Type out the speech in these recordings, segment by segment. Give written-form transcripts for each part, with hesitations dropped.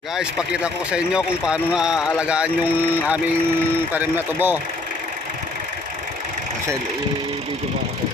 Guys, pakita ko sa inyo kung paano naaalagaan yung aming tanim na tubo. Kasi i-video mo ako.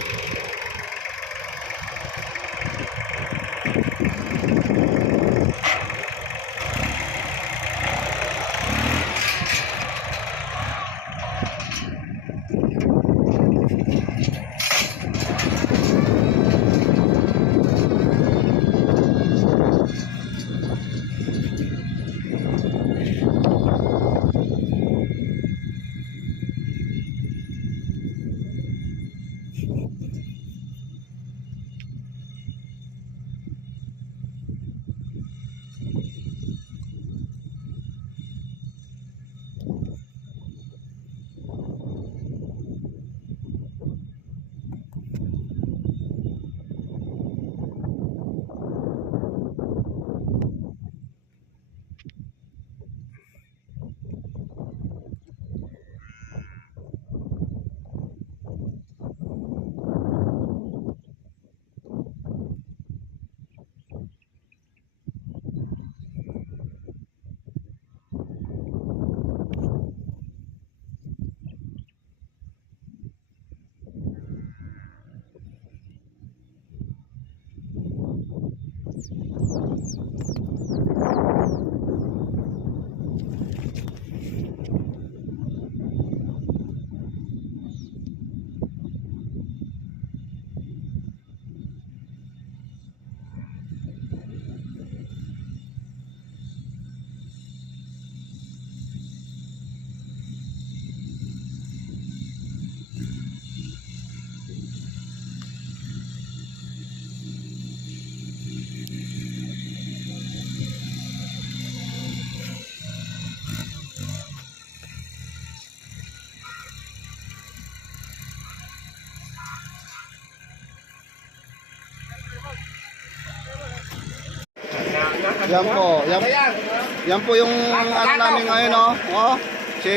Yan po yung ano namin ngayon, oh. Si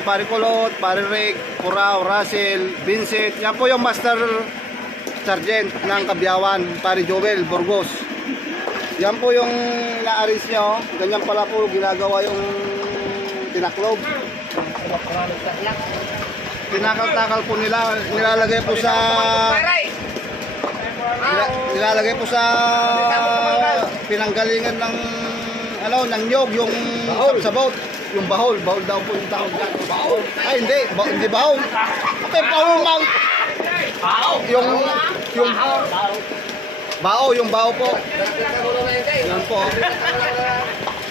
Pare Kulot, Pare Rick, Purao, Russell, Vincent. Yan po yung Master Sergeant ng Kabyawan, Pare Joel Burgos. Yan po yung na-arrange niya, oh. Ganyan pala po ginagawa yung tinaklob. Tinakal-takal po nila, nilalagay po sa pinanggalingan ng ng nyog, yung sabot, yung bahol daw po yung tawag diyan. Bahol. Ay hindi bahol. Okay, bahol mount. Yung bao po. Yan po.